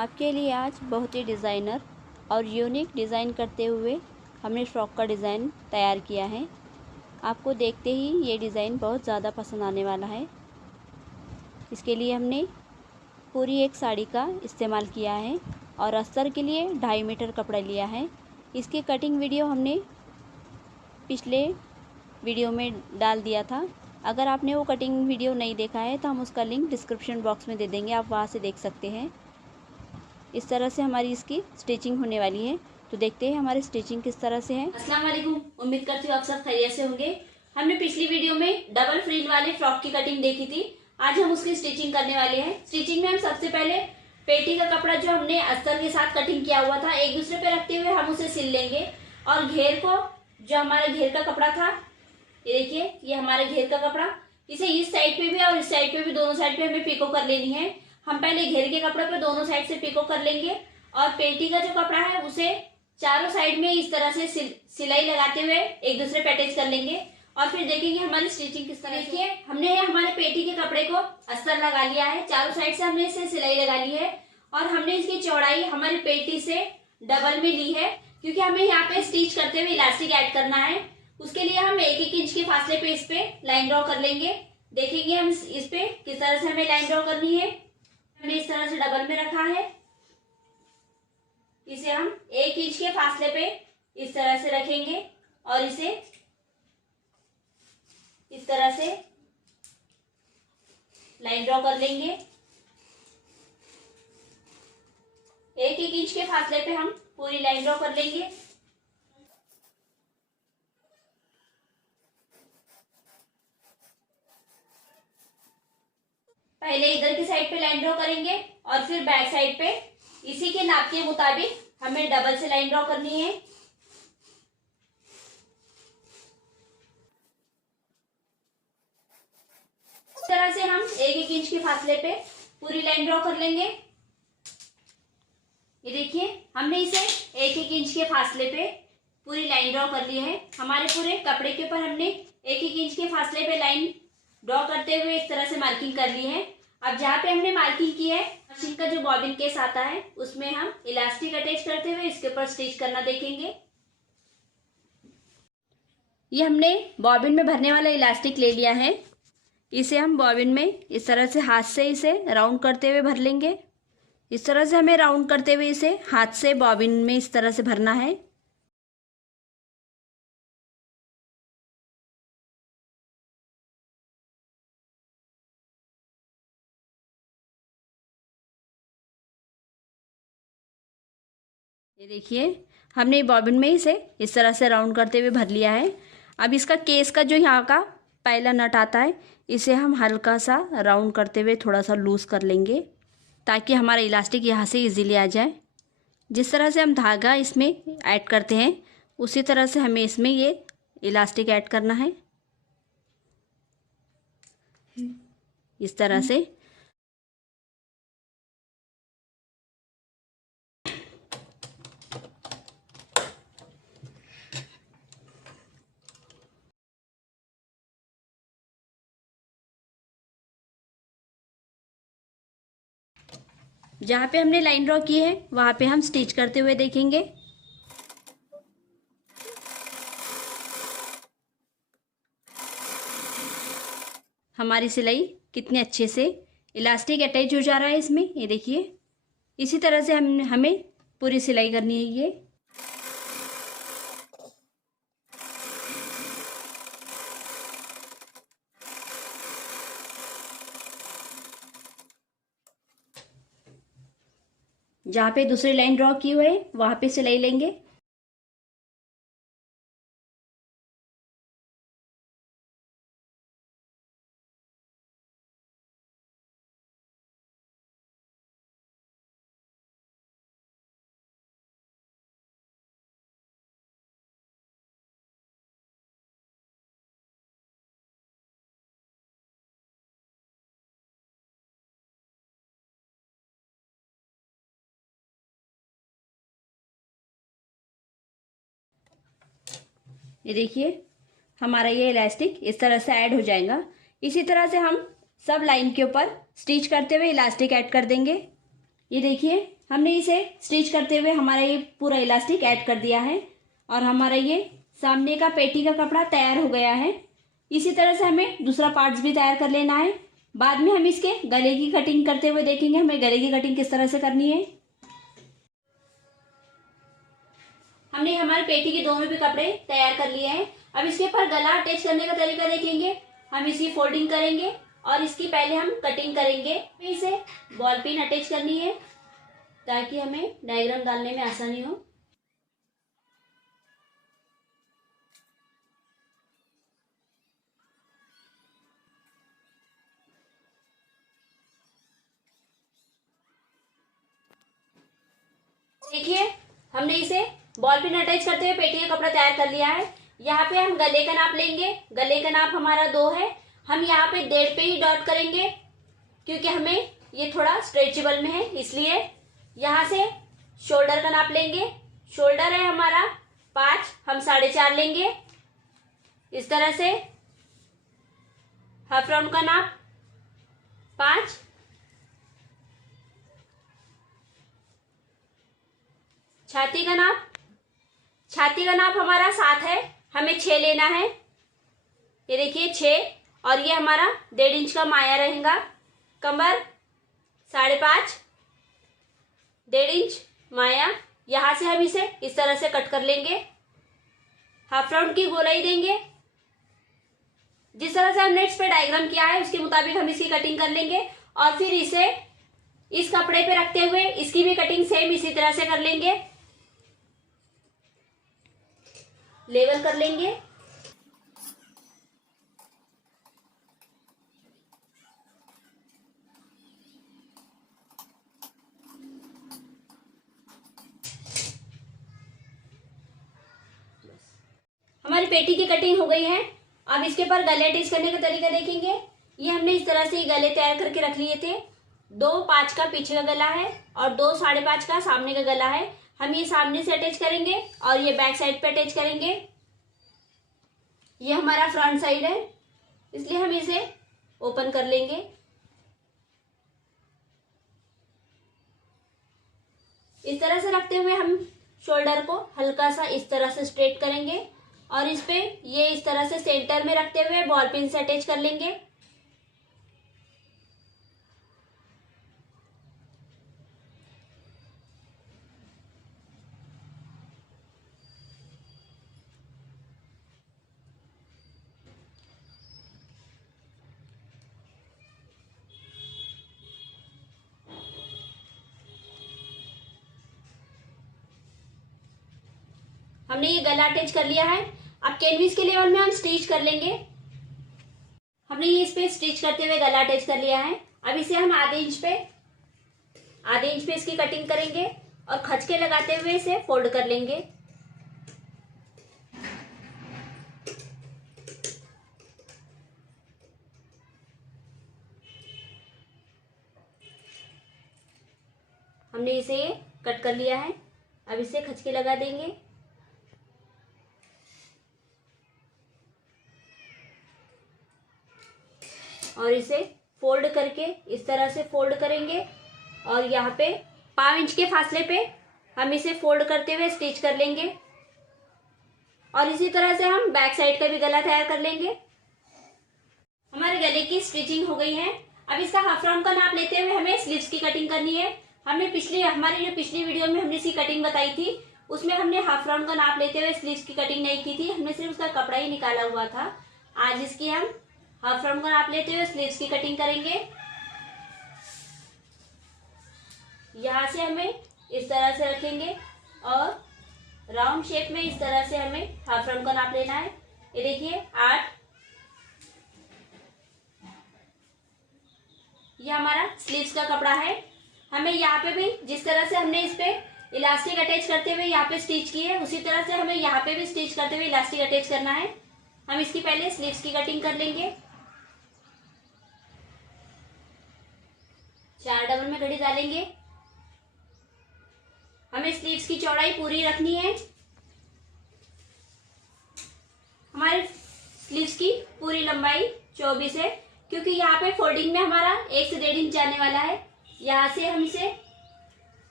आपके लिए आज बहुत ही डिज़ाइनर और यूनिक डिज़ाइन करते हुए हमने फ्रॉक का डिज़ाइन तैयार किया है। आपको देखते ही ये डिज़ाइन बहुत ज़्यादा पसंद आने वाला है। इसके लिए हमने पूरी एक साड़ी का इस्तेमाल किया है और अस्तर के लिए 2.5 मीटर कपड़ा लिया है। इसकी कटिंग वीडियो हमने पिछले वीडियो में डाल दिया था। अगर आपने वो कटिंग वीडियो नहीं देखा है तो हम उसका लिंक डिस्क्रिप्शन बॉक्स में दे देंगे, आप वहाँ से देख सकते हैं। इस तरह से हमारी इसकी स्टिचिंग होने वाली है। तो देखते हैं हमारी स्टिचिंग किस तरह से है। अस्सलाम वालेकुम, उम्मीद करती हूँ आप सब खैरियत से होंगे। हमने पिछली वीडियो में डबल फ्रिल वाले फ्रॉक की कटिंग देखी थी। आज हम उसकी स्टिचिंग करने वाले हैं। स्टिचिंग में हम सबसे पहले पेटी का कपड़ा जो हमने अस्तर के साथ कटिंग किया हुआ था एक दूसरे पे रखते हुए हम उसे सिल लेंगे। और घेर को, जो हमारा घेर का कपड़ा था, ये देखिए, ये हमारे घेर का कपड़ा, इसे इस साइड पे भी और इस साइड पे भी, दोनों साइड पे हमें पिको कर लेनी है। हम पहले घेर के कपड़े पे दोनों साइड से पिको कर लेंगे और पेटी का जो कपड़ा है उसे चारों साइड में इस तरह से सिलाई लगाते हुए एक दूसरे पे अटैच कर लेंगे और फिर देखेंगे हमारी स्टिचिंग किस तरह। देखिए, हमने हमारे पेटी के कपड़े को अस्तर लगा लिया है, चारों साइड से हमने इसे सिलाई लगा ली है और हमने इसकी चौड़ाई हमारी पेटी से डबल में ली है, क्योंकि हमें यहाँ पे स्टिच करते हुए इलास्टिक ऐड करना है। उसके लिए हम 1-1 इंच के फासले पे इस पे लाइन ड्रॉ कर लेंगे। देखेंगे हम इस पे किस तरह से हमें लाइन ड्रॉ करनी है। हमने इस तरह से डबल में रखा है, इसे हम 1 इंच के फासले पे इस तरह से रखेंगे और इसे इस तरह से लाइन ड्रॉ कर लेंगे। 1-1 इंच के फासले पे हम पूरी लाइन ड्रॉ कर लेंगे। पहले इधर की साइड पे लाइन ड्रॉ करेंगे और फिर बैक साइड पे इसी के नाप के मुताबिक हमें डबल से लाइन ड्रॉ करनी है। इस तरह से हम 1-1 इंच के फासले पे पूरी लाइन ड्रॉ कर लेंगे। ये देखिए, हमने इसे 1-1 इंच के फासले पे पूरी लाइन ड्रॉ कर ली है। हमारे पूरे कपड़े के ऊपर हमने 1-1 इंच के फासले पे लाइन ड्रॉ करते हुए इस तरह से मार्किंग कर ली है। अब जहाँ पे हमने मार्किंग की है, मशीन का जो बॉबिन केस आता है उसमें हम इलास्टिक अटैच करते हुए इसके ऊपर स्टिच करना देखेंगे। ये हमने बॉबिन में भरने वाला इलास्टिक ले लिया है। इसे हम बॉबिन में इस तरह से हाथ से इसे राउंड करते हुए भर लेंगे। इस तरह से हमें राउंड करते हुए इसे हाथ से बॉबिन में इस तरह से भरना है। ये देखिए, हमने बॉबिन में इसे इस तरह से राउंड करते हुए भर लिया है। अब इसका केस का जो यहाँ का पहला नट आता है, इसे हम हल्का सा राउंड करते हुए थोड़ा सा लूज कर लेंगे ताकि हमारा इलास्टिक यहाँ से इजीली आ जाए। जिस तरह से हम धागा इसमें ऐड करते हैं उसी तरह से हमें इसमें ये इलास्टिक ऐड करना है, इस तरह से। जहाँ पे हमने लाइन ड्रॉ की है वहाँ पे हम स्टिच करते हुए देखेंगे। हमारी सिलाई कितने अच्छे से इलास्टिक अटैच हो जा रहा है इसमें, ये देखिए। इसी तरह से हमें पूरी सिलाई करनी है। ये जहाँ पे दूसरी लाइन ड्रॉ की हुई है वहाँ पे सिलाई लेंगे। ये देखिए, हमारा ये इलास्टिक इस तरह से ऐड हो जाएगा। इसी तरह से हम सब लाइन के ऊपर स्टिच करते हुए इलास्टिक ऐड कर देंगे। ये देखिए, हमने इसे स्टिच करते हुए हमारा ये पूरा इलास्टिक ऐड कर दिया है और हमारा ये सामने का पेटी का कपड़ा तैयार हो गया है। इसी तरह से हमें दूसरा पार्ट्स भी तैयार कर लेना है। बाद में हम इसके गले की कटिंग करते हुए देखेंगे हमें गले की कटिंग किस तरह से करनी है। हमने हमारे पेटी के दोनों भी कपड़े तैयार कर लिए हैं। अब इसके ऊपर गला अटैच करने का तरीका देखेंगे। हम इसकी फोल्डिंग करेंगे और इसकी पहले हम कटिंग करेंगे। इसे बॉल पिन अटैच करनी है ताकि हमें डायग्राम डालने में आसानी हो। देखिए हमने इसे बॉल पिन अटैच करते हुए पेटी का कपड़ा तैयार कर लिया है। यहाँ पे हम गले का नाप लेंगे। गले का नाप हमारा 2 है। हम यहाँ पे 1.5 पे ही डॉट करेंगे क्योंकि हमें ये थोड़ा स्ट्रेचेबल में है, इसलिए यहाँ से शोल्डर का नाप लेंगे। शोल्डर है हमारा 5, हम 4.5 लेंगे। इस तरह से हाफ राउंड का नाप 5, छाती का नाप हमारा 7 है, हमें 6 लेना है। ये देखिए 6 और ये हमारा 1.5 इंच का माया रहेगा। कमर 5.5, 1.5 इंच माया। यहां से हम इसे इस तरह से कट कर लेंगे। हाफ राउंड की गोलाई देंगे। जिस तरह से हमने इस पे डायग्राम किया है उसके मुताबिक हम इसकी कटिंग कर लेंगे और फिर इसे इस कपड़े पे रखते हुए इसकी भी कटिंग सेम इसी तरह से कर लेंगे। लेवल कर लेंगे। हमारी पेटी की कटिंग हो गई है। अब इसके ऊपर गले अटैच करने का तरीका देखेंगे। ये हमने इस तरह से गले तैयार करके रख लिए थे। 2.5 का पीछे का गला है और 2.5 का सामने का गला है। हम ये सामने से अटैच करेंगे और ये बैक साइड पे अटैच करेंगे। ये हमारा फ्रंट साइड है, इसलिए हम इसे ओपन कर लेंगे। इस तरह से रखते हुए हम शोल्डर को हल्का सा इस तरह से स्ट्रेट करेंगे और इस पे ये इस तरह से सेंटर में रखते हुए बॉल पिन से अटैच कर लेंगे। हमने ये गला अटैच कर लिया है। अब कैनविस के लेवल में हम स्टिच कर लेंगे। हमने ये इस पे स्टिच करते हुए गला अटैच कर लिया है। अब इसे हम आधे इंच पे इसकी कटिंग करेंगे और खचके लगाते हुए इसे फोल्ड कर लेंगे। हमने इसे कट कर लिया है। अब इसे खचके लगा देंगे। और इसे फोल्ड करके इस तरह से फोल्ड करेंगे और यहाँ पे 5 इंच के फासले पे हम इसे फोल्ड करते हुए स्टिच कर लेंगे। और इसी तरह से हम बैक साइड का भी गला तैयार कर लेंगे। हमारे गले की स्टिचिंग हो गई है। अब इसका हाफ राउंड का नाप लेते हुए हमें स्लीव्स की कटिंग करनी है। हमारी जो पिछली वीडियो में हमने इसकी कटिंग बताई थी उसमें हमने हाफ राउंड का नाप लेते हुए स्लीव्स की कटिंग नहीं की थी, हमने सिर्फ उसका कपड़ा ही निकाला हुआ था। आज इसकी हम हाफ राउंड का नाप लेते हुए स्लीव्स की कटिंग करेंगे। यहां से हमें इस तरह से रखेंगे और राउंड शेप में इस तरह से हमें हाफ राउंड का नाप लेना है। ये देखिए 8। ये हमारा स्लीव्स का कपड़ा है। हमें यहाँ पे भी जिस तरह से हमने इस पे इलास्टिक अटैच करते हुए यहाँ पे स्टिच की है उसी तरह से हमें यहाँ पे भी स्टिच करते हुए इलास्टिक अटैच करना है। हम इसकी पहले स्लीव्स की कटिंग कर लेंगे। 4 डबल में घड़ी डालेंगे। हमें स्लीव्स की चौड़ाई पूरी रखनी है। हमारे स्लीव्स की पूरी लंबाई 24 है क्योंकि यहाँ पे फोल्डिंग में हमारा 1 से 1.5 इंच जाने वाला है। यहाँ से हम इसे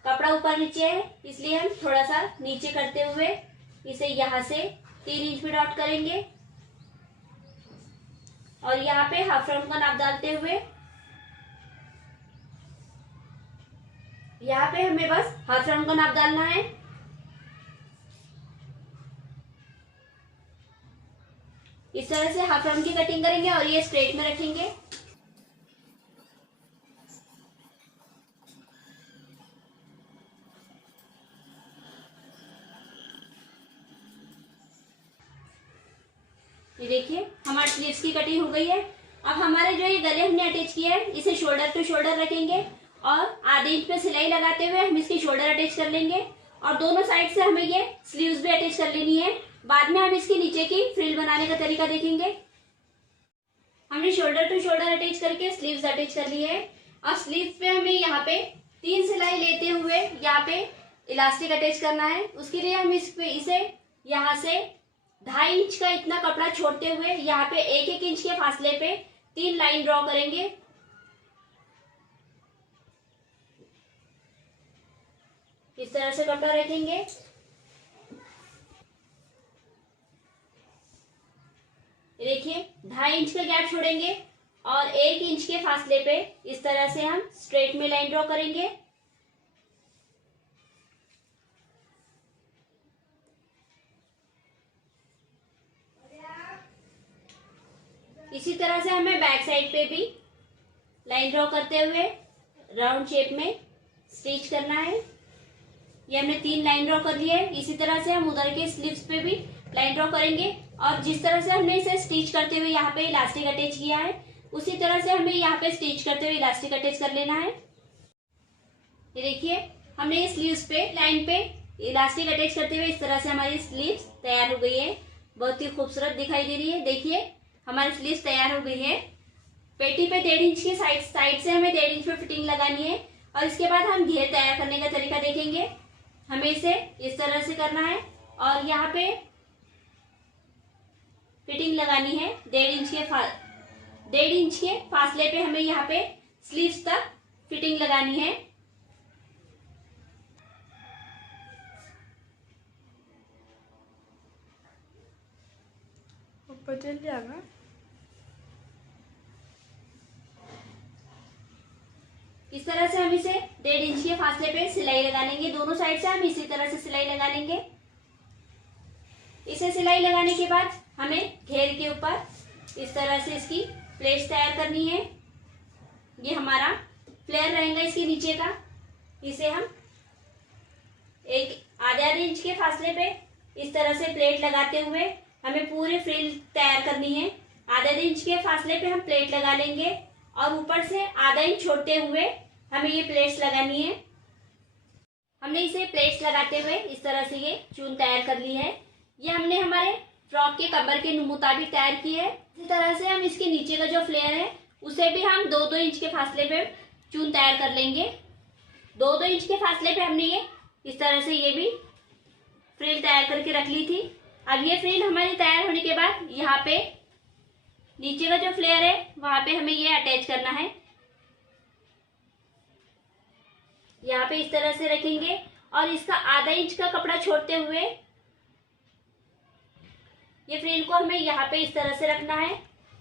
कपड़ा कपड़ा ऊपर नीचे है, इसलिए हम थोड़ा सा नीचे करते हुए इसे यहाँ से 3 इंच पे डॉट करेंगे और यहाँ पे हाफ राउंड का नाप डालते हुए यहाँ पे हमें बस हाफ राउंड का नाप डालना है। इस तरह से हाफ राउंड की कटिंग करेंगे और ये स्ट्रेट में रखेंगे। ये देखिए हमारे स्लीव्स की कटिंग हो गई है। अब हमारे जो ये गले हमने अटैच किया है इसे शोल्डर टू शोल्डर रखेंगे और आधे इंच पे सिलाई लगाते हुए हम इसकी शोल्डर अटैच कर लेंगे और दोनों साइड से हमें ये स्लीव्स भी अटैच कर लेनी है। बाद में हम इसके नीचे की फ्रिल बनाने का तरीका देखेंगे। हमने शोल्डर टू शोल्डर अटैच करके स्लीव्स अटैच कर ली है और स्लीव्स पे हमें यहाँ पे 3 सिलाई लेते हुए यहाँ पे इलास्टिक अटैच करना है। उसके लिए हम इसे यहाँ से 2.5 इंच का इतना कपड़ा छोड़ते हुए यहाँ पे 1-1 इंच के फासले पे 3 लाइन ड्रॉ करेंगे। इस तरह से कपड़ा रखेंगे। देखिए 2.5 इंच का गैप छोड़ेंगे और 1 इंच के फासले पे इस तरह से हम स्ट्रेट में लाइन ड्रॉ करेंगे। इसी तरह से हमें बैक साइड पे भी लाइन ड्रॉ करते हुए राउंड शेप में स्टिच करना है। ये हमने 3 लाइन ड्रॉ कर ली है। इसी तरह से हम उधर के स्लीव्स पे भी लाइन ड्रॉ करेंगे और जिस तरह से हमने इसे स्टिच करते हुए यहाँ पे इलास्टिक अटैच किया है उसी तरह से हमें यहाँ पे स्टिच करते हुए इलास्टिक अटैच कर लेना है। ये देखिए हमने इस स्लीव्स पे लाइन पे इलास्टिक अटैच करते हुए इस तरह से हमारी स्लीव्स तैयार हो गई है। बहुत ही खूबसूरत दिखाई दे रही है। देखिए हमारी स्लीव्स तैयार हो गई है। पेटी पे 1.5 इंच की साइड से हमें 1.5 इंच पे फिटिंग लगानी है और इसके बाद हम घेर तैयार करने का तरीका देखेंगे। हमें इसे इस तरह से करना है और यहाँ पे फिटिंग लगानी है 1.5 इंच के फासले पे हमें यहाँ पे स्लीव्स तक फिटिंग लगानी है। ऊपर चल जाएगा। इस तरह से हम इसे 1.5 इंच के फासले पे सिलाई लगा लेंगे। दोनों साइड से हम इसी तरह से सिलाई लगा लेंगे। इसे सिलाई लगाने के बाद हमें घेर के ऊपर इस तरह से इसकी प्लेट्स तैयार करनी है। ये हमारा फ्लेयर रहेगा इसके नीचे का। इसे हम आधे इंच के फासले पे इस तरह से प्लेट लगाते हुए हमें पूरे फ्रिल तैयार करनी है। आधे इंच के फासले पे हम प्लेट लगा लेंगे और ऊपर से आधा इंच छोड़ते हुए हमें ये प्लेट्स लगानी है। हमने इसे प्लेट्स लगाते हुए इस तरह से ये चून तैयार कर ली है। ये हमने हमारे फ्रॉक के कमर के मुताबिक तैयार की है। इसी तरह से हम इसके नीचे का जो फ्लेयर है उसे भी हम 2-2 इंच के फासले पे चून तैयार कर लेंगे। 2-2 इंच के फासले पे हमने ये इस तरह से ये भी फ्रिल तैयार करके रख ली थी। अब ये फ्रिल हमारी तैयार होने के बाद यहाँ पे नीचे का जो फ्लेयर है वहां पे हमें ये अटैच करना है। यहाँ पे इस तरह से रखेंगे और इसका आधा इंच का कपड़ा छोड़ते हुए ये फ्रिल को हमें यहाँ पे इस तरह से रखना है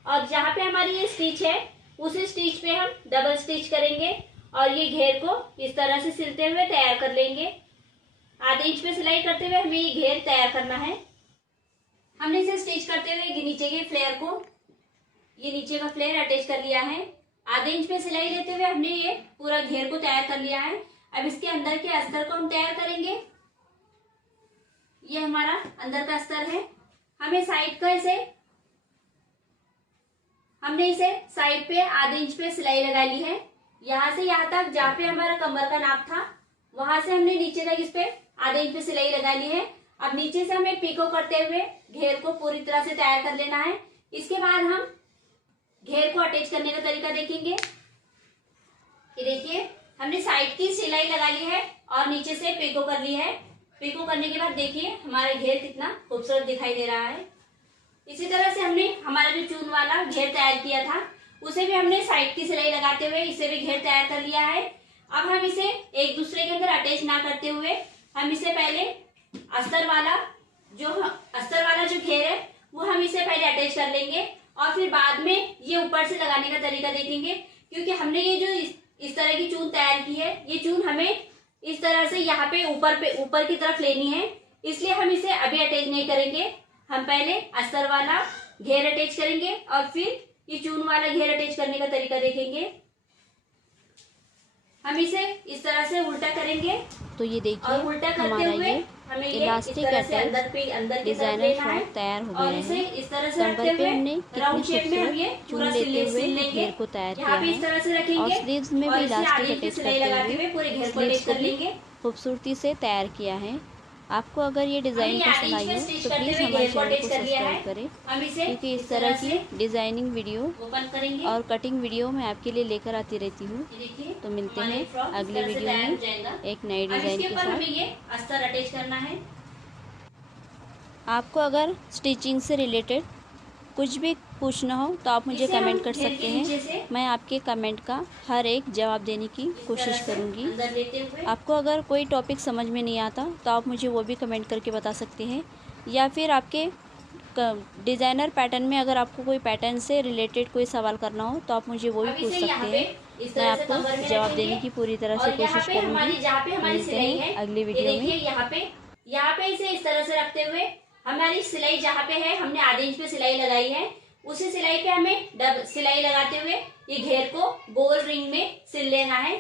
और जहाँ पे हमारी ये स्टिच है उसी स्टिच पे हम डबल स्टिच करेंगे और ये घेर को इस तरह से सिलते हुए तैयार कर लेंगे। आधे इंच पे सिलाई करते हुए हमें ये घेर तैयार करना है। हमने इसे स्टिच करते हुए नीचे के फ्लेयर को ये नीचे का फ्लेयर अटैच कर लिया है। आधे इंच पे सिलाई लेते हुए हमने ये पूरा घेर को तैयार कर लिया है। अब इसके अंदर के अस्तर को हम तैयार करेंगे। ये हमारा अंदर का अस्तर है। हमें साइड का हमने इसे साइड पे आधे इंच पे सिलाई लगा ली है। यहाँ से यहाँ तक जहाँ पे हमारा कमर का नाप था वहां से हमने नीचे तक इस पे आधे इंच पे सिलाई लगा ली है। अब नीचे से हमें पीको करते हुए घेर को पूरी तरह से तैयार कर लेना है। इसके बाद हम घेर को अटैच करने का तरीका देखेंगे। ये देखिए हमने साइड की सिलाई लगा ली है और नीचे से पीको कर ली है। पीको करने के बाद देखिए हमारा घेर कितना खूबसूरत दिखाई दे रहा है। इसी तरह से हमने हमारा जो चून वाला घेर तैयार किया था उसे भी हमने साइड की सिलाई लगाते हुए इसे भी घेर तैयार कर लिया है। अब हम इसे एक दूसरे के अंदर अटैच ना करते हुए हम इसे पहले अस्तर वाला जो घेर है वो हम इसे पहले अटैच कर लेंगे और फिर बाद में ये ऊपर से लगाने का तरीका देखेंगे। क्योंकि हमने ये जो इस तरह की चून तैयार की है, ये चून हमें इस तरह से यहाँ पे ऊपर की तरफ लेनी है, इसलिए हम इसे अभी अटैच नहीं करेंगे। हम पहले अस्तर वाला घेर अटैच करेंगे और फिर ये चून वाला घेर अटैच करने का तरीका देखेंगे। हम इसे इस तरह से उल्टा करेंगे तो ये देखिए और उल्टा करते हमारा हुए ये हमें ये इलास्टिक अटैच डिजाइनर फ्रॉक तैयार हो गया इसे है। इस तरह से कमर रखते पे हुए हमने राउंड कितनी शेप में हम ये खूबसूरत चून पूरा लेते हुए सिल लेंगे। घेर को तैयार किया यहाँ पे इस तरह से है रखेंगे और स्लीव्स में और भी इसे इलास्टिक आगे की अटैच सिलाई करते लगाते हुए हुए पूरे घेर को स्लीव्स अटैच को कर भी लेंगे। खूबसूरती से तैयार किया है। आपको अगर ये डिज़ाइन हमने पसंद आई आगे हो स्टिच तो करते प्लीज़ हुए हमारे घेर को चैनल को अटैच कर लिया है। सब्सक्राइब करें, हम इसे क्योंकि इस इस तरह से की डिज़ाइनिंग वीडियो ओपन करेंगे और कटिंग वीडियो मैं आपके लिए लेकर आती रहती हूँ। ये देखिए तो मिलते हमारी हैं फ्रॉक इस अगले तरह से वीडियो तैयार हो में जाएगा। एक नई अब डिज़ाइन इसके के ऊपर हमें साथ। ये अस्तर अटैच करना है। आपको अगर स्टिचिंग से रिलेटेड कुछ भी पूछना हो तो आप मुझे इसे हम कमेंट कर घेर सकते के नीचे से हैं। मैं आपके कमेंट का हर एक जवाब देने की इस कोशिश तरह से करूँगी। अंदर लेते हुए आपको अगर कोई टॉपिक समझ में नहीं आता तो आप मुझे वो भी कमेंट करके बता सकते हैं, या फिर आपके डिज़ाइनर पैटर्न में अगर आपको कोई पैटर्न से रिलेटेड कोई सवाल करना हो तो आप मुझे वो भी अब पूछ इसे सकते यहाँ पे हैं। इस मैं तरह से आपको कमर में जवाब रखेंगे देने की पूरी तरह से और यहाँ कोशिश पे करूँगी। जहाँ पे हमारी मिलते सिलाई हैं है अगली ये वीडियो में। देखिए यहाँ पे इसे इस तरह से रखते हुए हमारी सिलाई जहाँ पे है हमने आधे इंच पे सिलाई लगाई है, उसी सिलाई पे हमें डबल सिलाई लगाते हुए ये घेर को गोल रिंग में सिल लेना है।